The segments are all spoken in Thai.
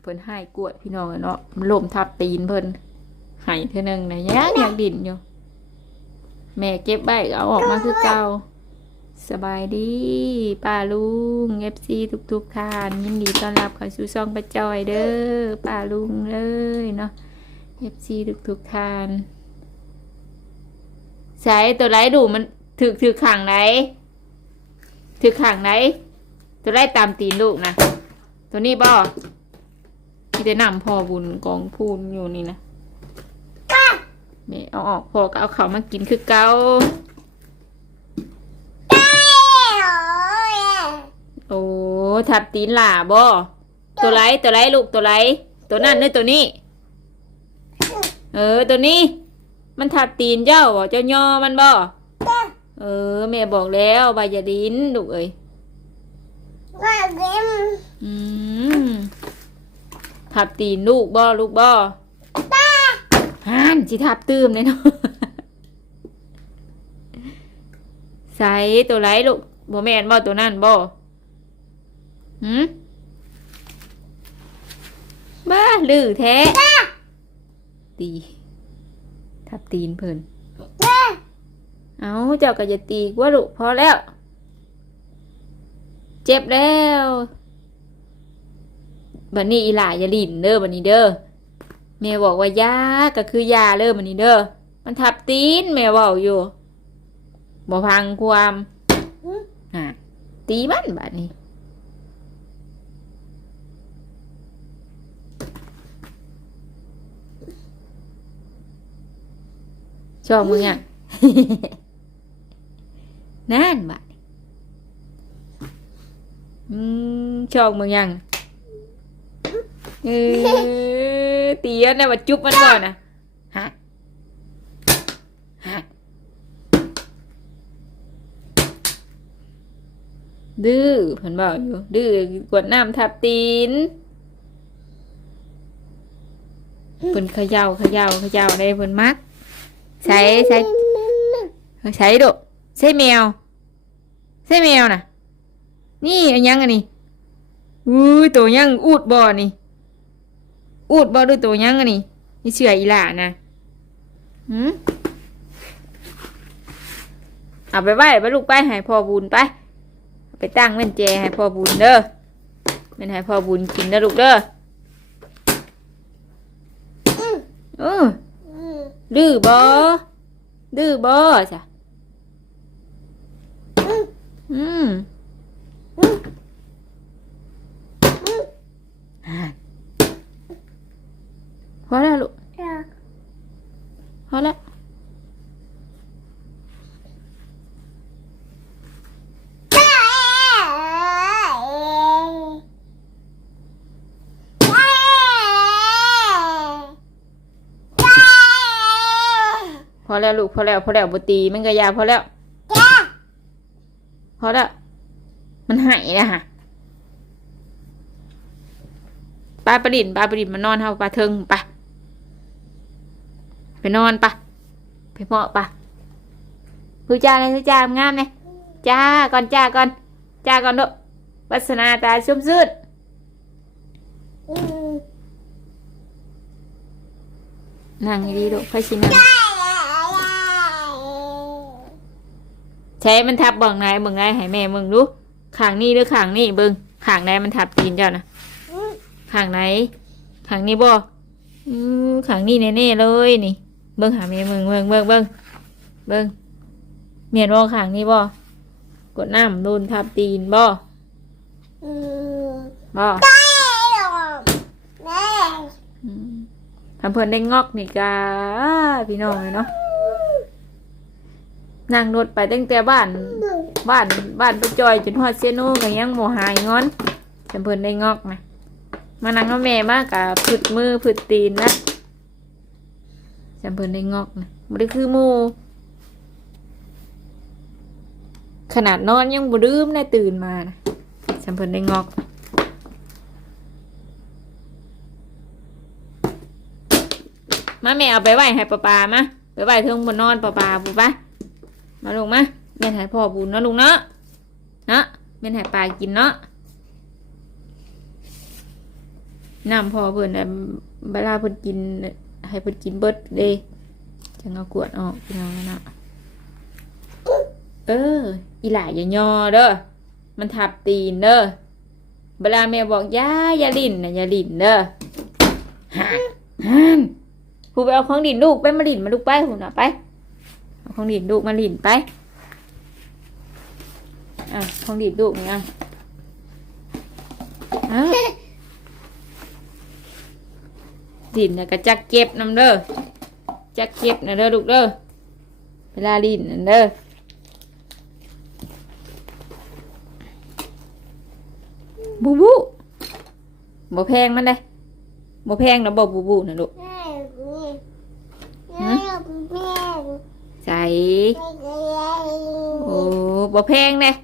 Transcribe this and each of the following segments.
เพิ่นให้กวดพี่น้องเนาะมันลมทับตีนเพิ่นให้เท่านึงนะยังอยากดินอยู่ แม่เก็บใบเอาออกมาคือเก่าสบายดีป้าลุงเอฟซีทุกๆท่านยินดีต้อนรับเข้าสู่ช่องประจอยเด้อป้าลุงเลยเนาะเอฟซีทุกๆท่านใส่ตัวไรดูมันถือถือขังไหนถือขังไหนตัวไรตามตีนลูกนะตัวนี้บ่ ที่ได้นำพ่อบุญกองพูนอยู่นี่นะแม่เอาออกพอก็เอาเขามากินคือเกาโอ้ทับตีนหล่าบ่ตัวไรตัวไรลูกตัวไรตัวนั่นเด้อตัวนี้ เออตัวนี้ มันทับตีนเจ้าบ่เจ้าย่อมันบ่เออแม่บอกแล้วบายาดินลูกเอ้ยอืม ทับตีนลูกบ่ลูกบ่ฮันสิทับตื้มเลยเนาะใส่ตัวไรลูกบ่แม่นบ่ตัวนั่นบ่หืมบ้าลือแท้ตีทับตีนเพิ่นเอาเจ้าก็จะตีกว่าลูกพอแล้ว เจ็บแล้ว บัดนี้อีหล่าอย่าลิ่นเด้อบัดนี้เด้อแม่บอกว่ายาก็คือยาเริ่มอันนี้เด้อมันทับตีนแม่เว้าอยู่บ่พังความอะตีมันบัดนี้ชอบมึงอะนั่นบัดอืมชอบมึงยัง เออตีอันนะว่าจุ๊บมันก่อนนะฮะฮะดื้อเพิ่นบอกอยู่ ดื้อกวดน้ำทับตีนเพิ่นเขย่าเขย่าเขย่าได้เพิ่นมัก ใช้ใช้ใช้ดุใช้แมว ใช้แมวน่ะ นี่อันยังอันนี้อุ้ยตัวยังอูดบ่อนี่ อูดบ่ดูตัวยังอันนี้นี่เชื่ออีหล่านะหืมเอาไปไหว้ไปลูกไปให้พ่อบุญไป ไปตั้งเว้นแจให้พ่อบุญเด้อเป็นให้พ่อบุญกินเด้อลูกเด้อเออดื้อบ่ดื้อบ่จ้ะอืมอ่า พอแล้วลูกพอแล้วพอแล้วลูกพอแล้วพอแล้วบตีมันก็ยาพอแล้วพอแล้วมันหายนะฮะปลาประดิษฐ์ปลาประดิษฐ์มันนอนเฮาปลาเทิงไป ไปนอนปะไปเหมาะปะคือจ้าเลยคือจ้างามเลยจ้าก่อนจ้าก่อนจ้าก่อนลูกวัสนาตาชุ่มชื่นนั่งดีๆลูกค่อยชินั่งใช้มันทับเบิ่งไหนเบิ่งไหนให้แม่มึงดูขางนี้หรือขางนี้เบิ่งขางไหนมันทับตีนเจ้านะขางไหนขางนี้บ่ขางนี้แน่ๆเลยนี่ เบิ่งหาแม่มึงเบิ่งเบิ่งเบิ่งเบิ่งเมียนบ่ขางนี้บ่กดน้ำโดนทับตีนบ่บ่อืมทำเพิ่นได้งอกนี่กาพี่น้องเลยเนาะนั่งรถไปตั้งแต่บ้าน บ้านบ้านไปจอยจนฮอดเซโนก็ยังโมหายงอนจำเพิ่นได้งอกนะมานั่งกับแม่มากกับผึดมือผึดตีนนะ จำเพิ่นได้งอกนะบ่ได้คือมูขนาดนอนยังบ่ลืมได้ตื่นมานะจำเพิ่นได้งอกมาแม่เอาไปไหว้ให้ป้าปามาไปไหว้เทิงบนนอนป้าปาปูปะมาลงมาแม่นให้พ่อบุญเนาะลุงเนาะเนาะแม่นให้ปลากินเนาะน้ำพอเพิ่นน่ะเวลาเพิ่นกิน ให้เพิ่นกินเบิดเด้จังเอากวดออกพี่น้องนะเออ อีหล่าอย่ายอเด้อมันทับตีนเด้อเวลาแม่บอกอย่าอย่าลิ้นนะอย่าลิ้นเด้อฮ่าฮ่าผู้ไปเอาของดินลูกไปมาลิ้นมาลูกไปหุ่นน่ะไปเอาของดินลูกมาลิ้นไปอะของดินลูกนี่อะอ้าว ดินน่ะก็จักเก็บนำเด้อจักเก็บนะเด้อลูกเด้อเวลาดินนั่นเด้อบูบูบ่แพงมันเลยบ่แพงนะบ่บูบูนะลูกแม่แม่แม่ใส่แม่โอ้บ่แพงเลย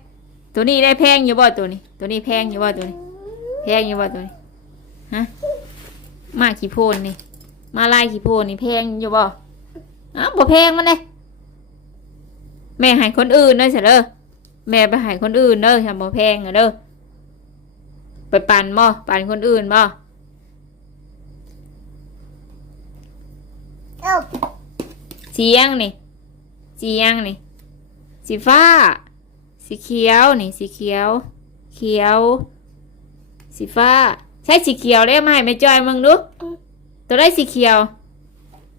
ตัวนี้ได้แพงอยู่บ่ตัวนี้ ตัวนี้แพงอยู่บ่ตัวนี้ แพงอยู่บ่ตัวนี้ฮะ มาขี้โพนนี่ มาลายขี้โพนนี่แพงอยู่บ่อ้าวบ่แพงมันเลยแม่ให้คนอื่นเด้อเสยเด้อแม่ไปให้คนอื่นเด้อทำบ่แพงอะเด้อไปปั่นบ่ปั่นคนอื่นบ่เสียงนี่เสียงนี่ สีฟ้า สีเขียวนี่ สีเขียว เขียว สีฟ้า ใช่สีเขียวได้ไหมแม่จอยมึงดูตัวได้สีเขียว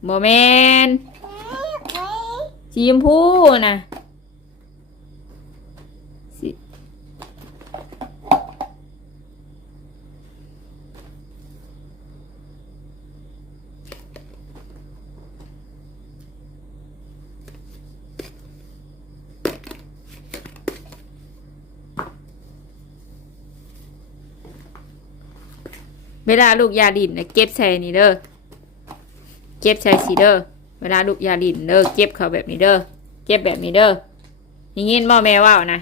บ่แมนสีชมพูนะ เวลาลูกยาดินนะเก็บใส่นี่เด้อเก็บใส่สีเด้อเวลาลูกยาดินเด้อเก็บเขาแบบนี้เด้อเก็บแบบนี้เด้ออย่างงี้บ่แม่ว่าวนะ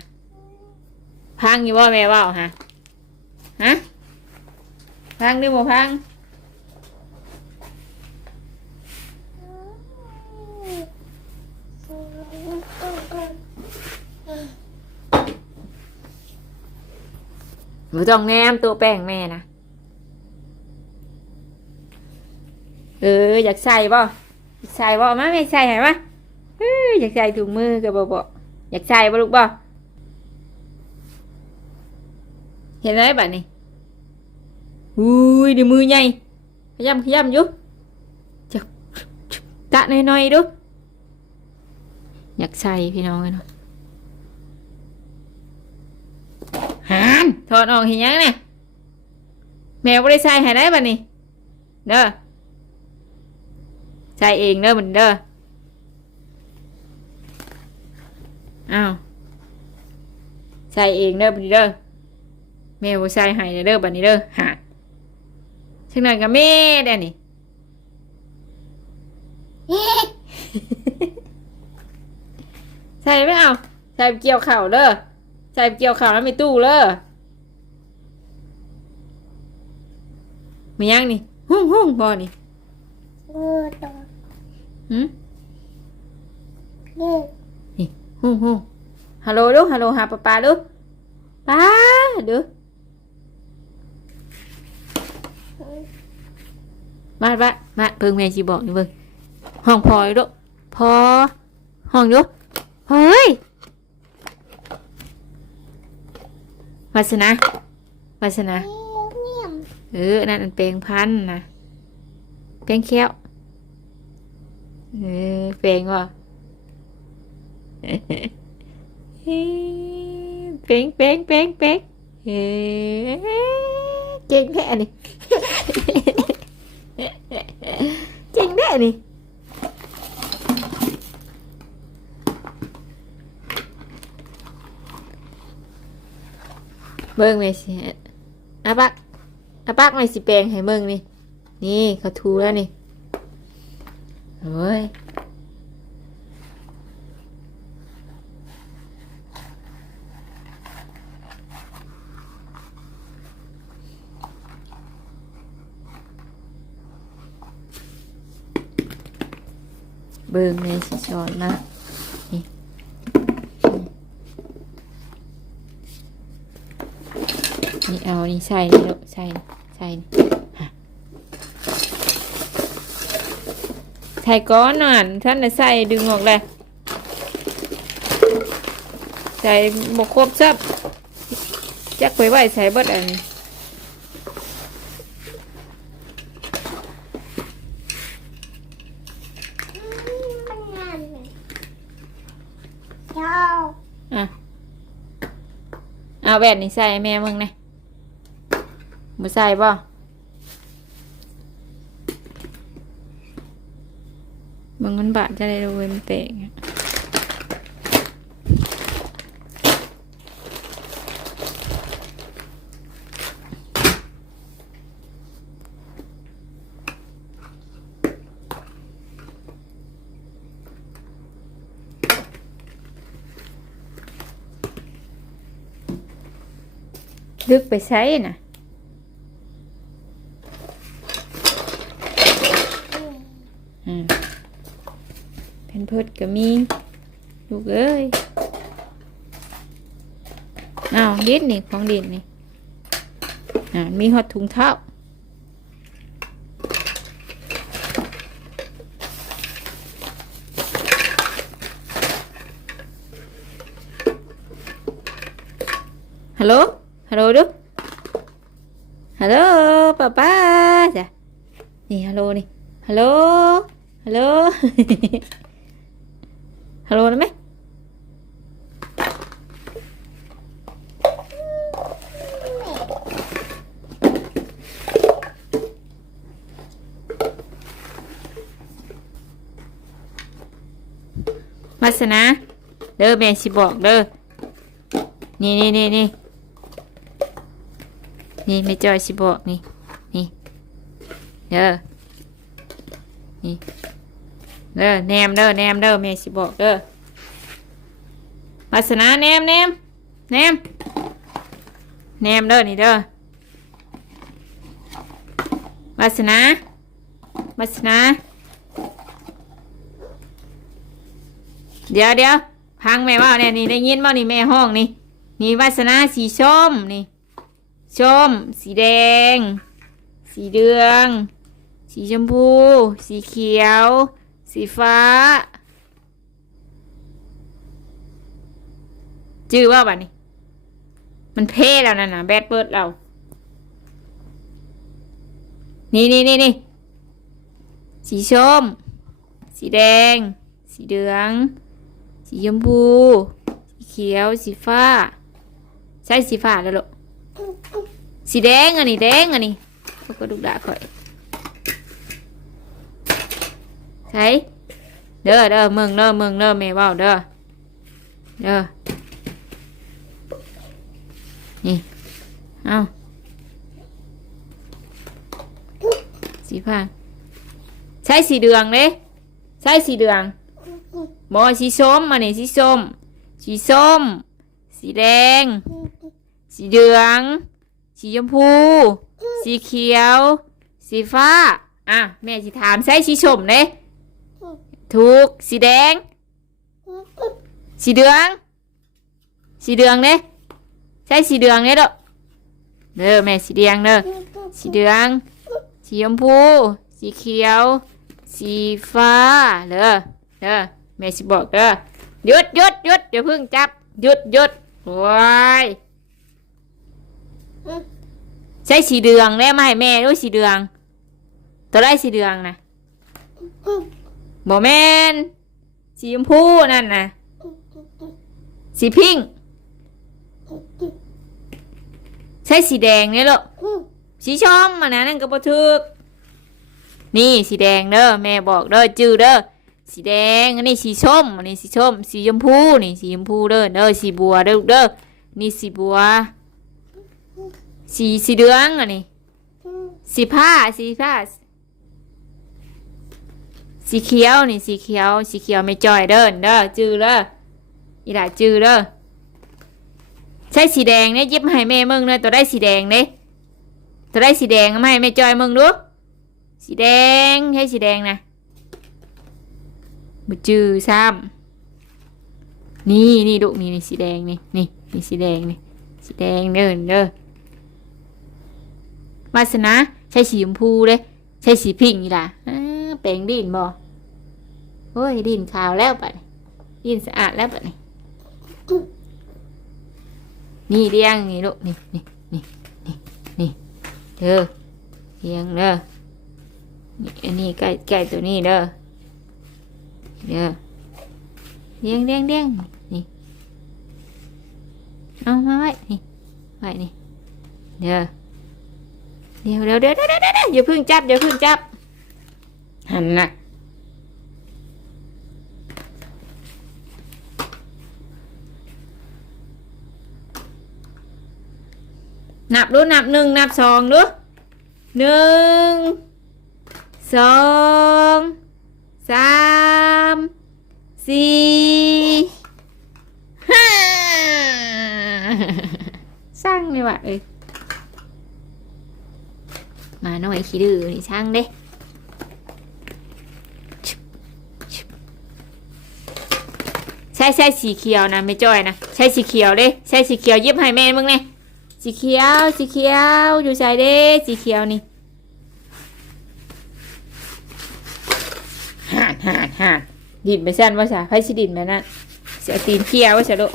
พังอยู่บ่แม่ว่าวฮะฮะพังหรือบ่พังบ่ต้องแนมตัวแป้งแม่นะ เอออยากใส่บ่อใส่บ่มาไม่ใส่ให้มาเอออยากใส่ถุงมือกับบ่บ่อยากใส่บ่ลูกบ่เห็นไหมบัดนี้อุ้ยเดี๋ยวมือใหญ่ขยำขยำอยู่จักตะหน่อยๆดูอยากใส่พี่น้องกันเนาะหานถอดออกเห็นยังเนี่ยแมวบ่ได้ใส่ให้ได้บัดนี้เด้อ ใส่เองเด้อมันเด้ออ้าวใส่เองเด้อบันนี้เด้อแม่บ่ใส่ให้เด้อบันนี้เด้อหาชักหน่อยกับแม่เด้นี่ใส่ไม่เอาใส่เกี่ยวเข่าเด้อใส่เกี่ยวเข่าแล้วไม่ตู้เด้อมียังนี่ หุ่งหุ่งบ่นี่เออตัว หืมนี่ฮู้ฮู้ฮัลโหลลูกฮัลโหลหาป้าป้าลูกป้าดูมาบ้ามาเพิ่งแม่ชีบอกนี่เบิ่งห้องพออยู่ลูกพอ ห้องอยู่เฮ้ยวาสนาวาสนาเงียบเออนั่นอันเปลงพันธุ์นะเปลงเขี้ยว เออเปลงว่ะเป้งเป้งเป้งเป้งเก่งแท้นี่เก่งแท้นี่เบิ่งไปสิอาปักอาปักไม่สิแปลงให้เบิ่งนี่ นี่เขาทูแล้วนี่ เฮ้ยเบิ่งในสิสอนนะนี่นี่เอา นี่ใส่นี่ใส่ใส่นี่ฮะ ไทยก้อนน่ะท่านน่ะใส่ดึงออกเลยใส่บกครบซับจักไปไหวใส่เบิดอันนี้มันงามเลยเจ้าอะเอาแว่นนี่ใส่ให้แม่มึงนะบ่ใส่บ่ มึงมันบาดจะได้รู้เว้ยมันเตะอะดึกไปใช้น่ะ อืมเป็นเพิดก็มีลูกเอ้ยอ้าวดินนี่ของดินนี่อ่ามีฮอดถุงเท้าฮัลโหล ฮัลโหลดู ฮัลโหลป้าป้าจ้ะนี่ฮัลโหลนี่ ฮัลโหล ฮัลโหล ฮัลโหลนะไหมมาสนะเด้อแม่สิบอกเด้อ นี่นี่นี่นี่นี่แม่จอยสิบอกนี่ นี่ เด้อ นี่ เด้อแนมเด้อแนมเด้อแม่สิบอกเด้อวาสนาแนมแนมแนมแนมเด้อนี่เด้อวาสนาวาสนา เดี๋ยวเดี๋ยวพังแม่ว่าเนี่ยนี่ได้ยินบ่นี่แม่ห้องนี่นี่วาสนาสีส้มนี่ส้มสีแดง สีเหลือง สีชมพู สีเขียว สีฟ้า จื้อว่าบัดนี้มันเพ่แล้วนั่นะแบดเบิร์ดเรา นี่นี่นี่นี่สีส้มสีแดง สีเหลือง สีชมพู สีเขียว สีฟ้า ใช่สีฟ้าแล้วลูกสีแดงอันนี้แดงอันนี้ก็ดุด่าข่อย ใช่เด้อเด้อมึงเด้อมึงเด้อแม่เว้าเด้อเด้อนี่เอาสีฟ้าใช่สีเหลืองเด้ใช่สีเหลืองบอสีส้มมาเนี่ยสีส้ม สีส้ม สีแดง สีเหลือง สีชมพู สีเขียว สีฟ้า อะ แม่สิถามใช่สีส้มเด้ ถูก สีแดง สีเหลือง สีเหลืองเด้ใช่สีเหลืองเด้อเด้อแม่สีแดงเด้อสีเหลือง สีชมพู สีเขียว สีฟ้าเด้อเด้อแม่สิบอกเด้อหยุดหยุดหยุดอย่าเพิ่งจับหยุดหยุดว้ายใช่สีเหลืองได้ไหมแม่ด้วยสีเหลือง ตัวได้สีเหลืองนะ บอแมนสีชมพูนั่นนะสีพิงใช่สีแดงเนี่ยหรอสีชมอันนั้นนั่นก็บ่ถึกนี่สีแดงเด้อแม่บอกเด้อจื้อเด้อสีแดงอันนี้สีส้มอันนี้สีส้มสีชมพูนี่สีชมพูเด้อเด้อสีบัวเด้อลูกเด้อนี่สีบัว สีสีเหลืองอันนี้สีผ้าสีผ้า สีเขียวนี่สีเขียวสีเขียวไม่จอยเด้อเด้อจื้อเด้ออีหล่าจื้อเด้อใช่สีแดงเนี่ยเย็บมาให้แม่มึงเลยตัวได้สีแดงเด้ตัวได้สีแดงมาให้แม่จอยมึงดูสีแดงใช่สีแดงนะบุจื้อซ้ำนี่นี่ลูกนี่นี่สีแดงนี่นี่นี่สีแดงนี่สีแดงเด้อเด้อวาสนาใช่สีชมพูเลยใช่สีพิงค์นี่ล่ะแปลงดินบ่ โอ้ยดินขาวแล้วบัดนี้ดินสะอาดแล้วบัดนี้นี่เรียงนี่ลูกนี่นี่นี่นี่นี่เด้อเรียงเด้อนี่อันนี้ใกล้ใกล้ตัวนี้เด้อเด้อเรียงเรียงเรียงนี่เอามาไว้นี่ไว้นี่เด้อเดี๋ยวเดี๋ยวเดี๋ยวเดี๋ยวเดี๋ยวเดี๋ยวอย่าพึ่งจับอย่าพึ่งจับหันนะ นับดูนับหนึ่งนับสองดูหนึ่งสองสามสี่ห้าสร้างเลยว่ะเอ้ยมาหน่อยขี้ดื้อนี่ช่างเด้ใช่ใช่สีเขียวนะไม่จ้อยนะใช่สีเขียวเด้ใช่สีเขียวเย็บให้แม่มึงเนี่ย สีเขียว สีเขียว อยู่ใส่เด้สีเขียวนี่ห่านห่านห่านดินไปสั้นว่าสาไพ่สิดินไปนั่นเสียตีนเขียวว่าสะลูก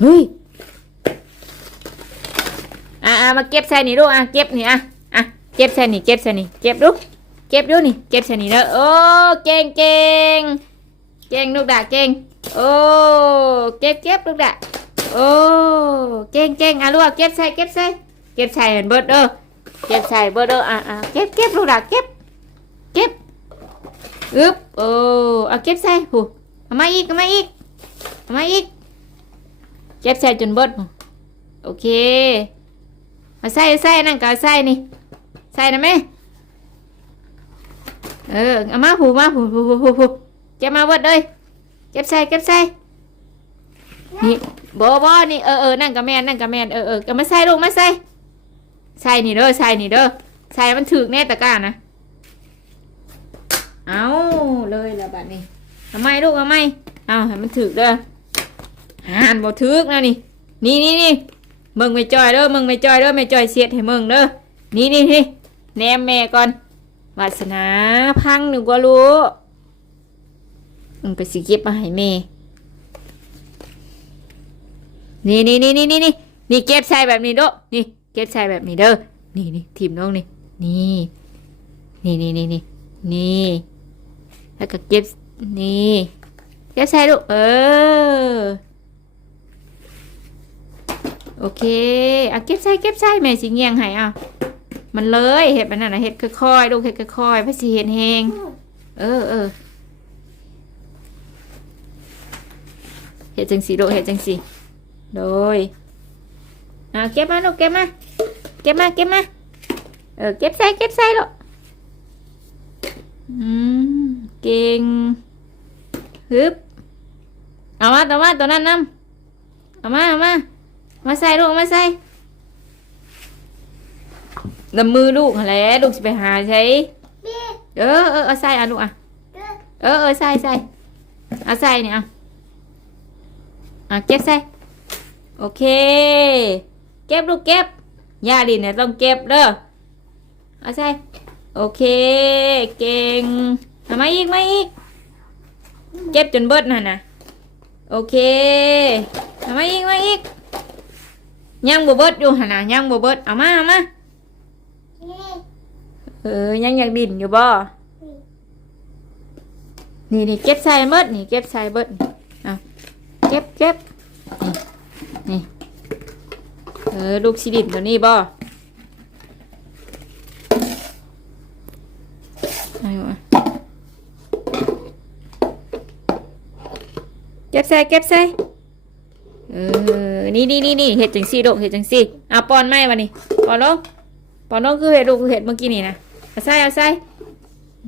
เฮ้ยอะอะมาเก็บใส่นี่ลูกอะเก็บนี่อะอะเก็บใส่นี่เก็บใส่นี่เก็บดูเก็บดูนี่เก็บใส่นี่เด้อโอ้เก่งเก่งเก่งลูกด่าเก่ง โอ้เก็บเก็บลูกด่าโอ้เก่งเก่งอะลูกอะเก็บใส่เก็บใส่เก็บใส่เห็นเบิดเด้อเก็บใส่เบิดเด้ออะอะเก็บเก็บลูกด่าเก็บเก็บอึ๊บโอ้เอาเก็บใส่หูเอามาอีกเอามาอีกเอามาอีกเก็บใส่จนเบิดหมดโอเคมาใส่ใส่นั่นก็เอาใส่นี่ใส่นะแม่เออเอามาผูมาผูผูผูผูผูเก็บมาเบิดเลย เก็บใส่เก็บใส่นี่บอบอนี่เออเออนั่นก็แม่นนั่นก็แม่นเออเออก็มาใส่ลูกมาใส่ใส่นี่เด้อใส่นี่เด้อใส่มันถึกแน่ตะกร้านะเอาเลยละบัดนี้ทำไมลูกทำไมเอาให้มันถึกเด้อห่านบ่ทึกนะนี่นี่นี่นี่มึงไม่จอยเด้อมึงไม่จอยเด้อไม่จอยเสียดให้มึงเด้อนี่นี่นี่แนมแม่ก่อนวาสนาพังหนึ่งกว่ารู้ มึงไปสิเก็บมาให้แม่ นี่นี่นี่นี่นี่นี่นี่เก็บใส่แบบนี้เด้อนี่ เก็บใส่แบบนี้เด้อ นี่นี่ทีมน้องนี่ นี่ นี่นี่นี่นี่นี่ แล้วก็เก็บ นี่ เก็บใส่ลูก เออ โอเคเอาเก็บใส่เก็บใส่แม่สิเงียงให้อะมันเลยเห็ดมันน่ะเห็ดค่อยๆลูกเห็ดค่อยๆพระสิเห็ดแหงเออเออ เห็ดจังสีลูกเห็ดจังสีโดยอ่าเก็บมาลูกเก็บมาเก็บมาเก็บมาเออเก็บใส่เก็บใส่ลูกอืมเก่งฮึบเอามาตัวมาตัวนั้นนำเอามาเอามามาใส่ลูกมาใส่ลำมือลูกหั่นแหละลูกจะไปหาใช้เบี้ยเออเออเอาใส่อะลูกอะเด้อเออเออใส่ใส่เอาใส่เนี่ยเอา อะเก็บใส่โอเค เก็บลูกเก็บย่าดินเนี่ยต้องเก็บเด้อเอาใส่โอเค เก่งเอามาอีกมาอีก เก็บจนเบิดน่ะนะโอเคเอามาอีกมาอีกยังบ่เบิดอยู่หั่นน่ะยังบ่เบิดเอามาเอามาเย้เออยังอยากดินอยู่บ่นี่นี่เก็บใส่เบิดนี่เก็บใส่เบิดนี่เอา เก็บเก็บนี่เออลูกสิดินตัวนี้บ่เอเก็บใส่เก็บใส่เออ นี่นี่นี่นี่เห็ดจังซี่ลูกเห็ดจังซี่เอาปอนไม้วะนี่ปอนลงปอนน้องคือเห็ดลูกคือเห็ดเมื่อกี้นี่นะเอาใส่เอาใส่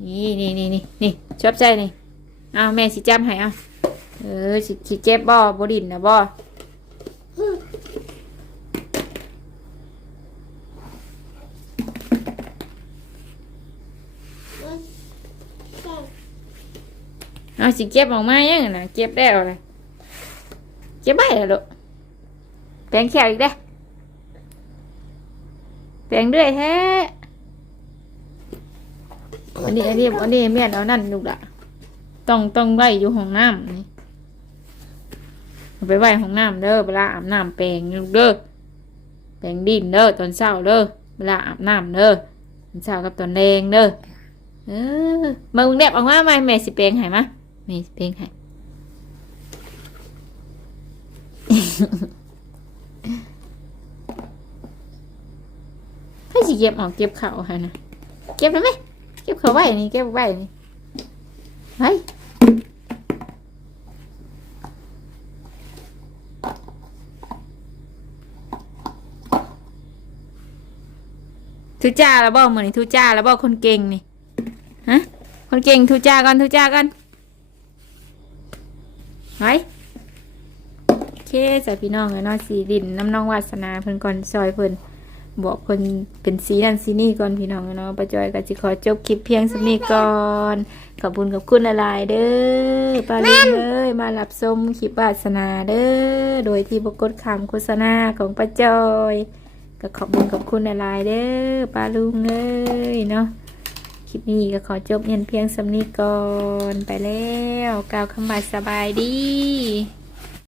นี่นี่นี่นี่นี่ชอบใส่นี่เอาแม่สิจำให้เอา เออสิสิเจ็บบ่บ่ดินนะบ่เอาสิเก็บออกมายังนะเก็บได้เอาเลยเก็บไปแล้วลูกแปลงแขวอีกเด้แปลงเรื่อยแท้อันนี้อันนี้อันนี้แม่นเอานั่นลูกละต้องต้องไว้อยู่ห้องน้ำนี่ เอาไปไว้ห้องน้ำเด้อเวลาอาบน้ำแปรงลูกเด้อแปรงดินเด้อตอนเช้าเด้อเวลาอาบน้ำเด้อตอนเช้ากับตอนแดงเด้อเออมามึงแนบออกมาไหมแม่สิแปรงให้มะแม่สิแปรงให้ให้สิเก็บออกเก็บเข่าฮะนะเก็บได้ไหมเก็บเข่าไว้นี่เก็บไว้นี่ไว้ ทุจ้าแล้วบ่เหมือนทุจ้าแล้วบ่คนเก่งนี่ฮะคนเก่งทุจ้าก่อนทุจ้าก่อนไว้โอเคใส่พี่น้องเลยเนาะสีดินน้ำน้องวาสนาเพิ่นก่อนซอยเพิ่นบอกคนเป็นสีนั่นสีนี่ก่อนพี่น้องเนาะป้าจอยก็จะขอจบคลิปเพียงสำนี้ก่อนขอบคุณกับคุณละลายเด้อปาลุงเอ้ยมารับชมคลิปวาสนาเด้อโดยที่บกดคำโฆษณาของป้าจอย ก็ขอบคุณกับคุณละลายๆเด้อป้าลุงเอ้ยเนาะคลิปนี้ก็ขอจบเพียงเพียงสำนีก่อนไปแล้วกล่าวคำบาสบายดี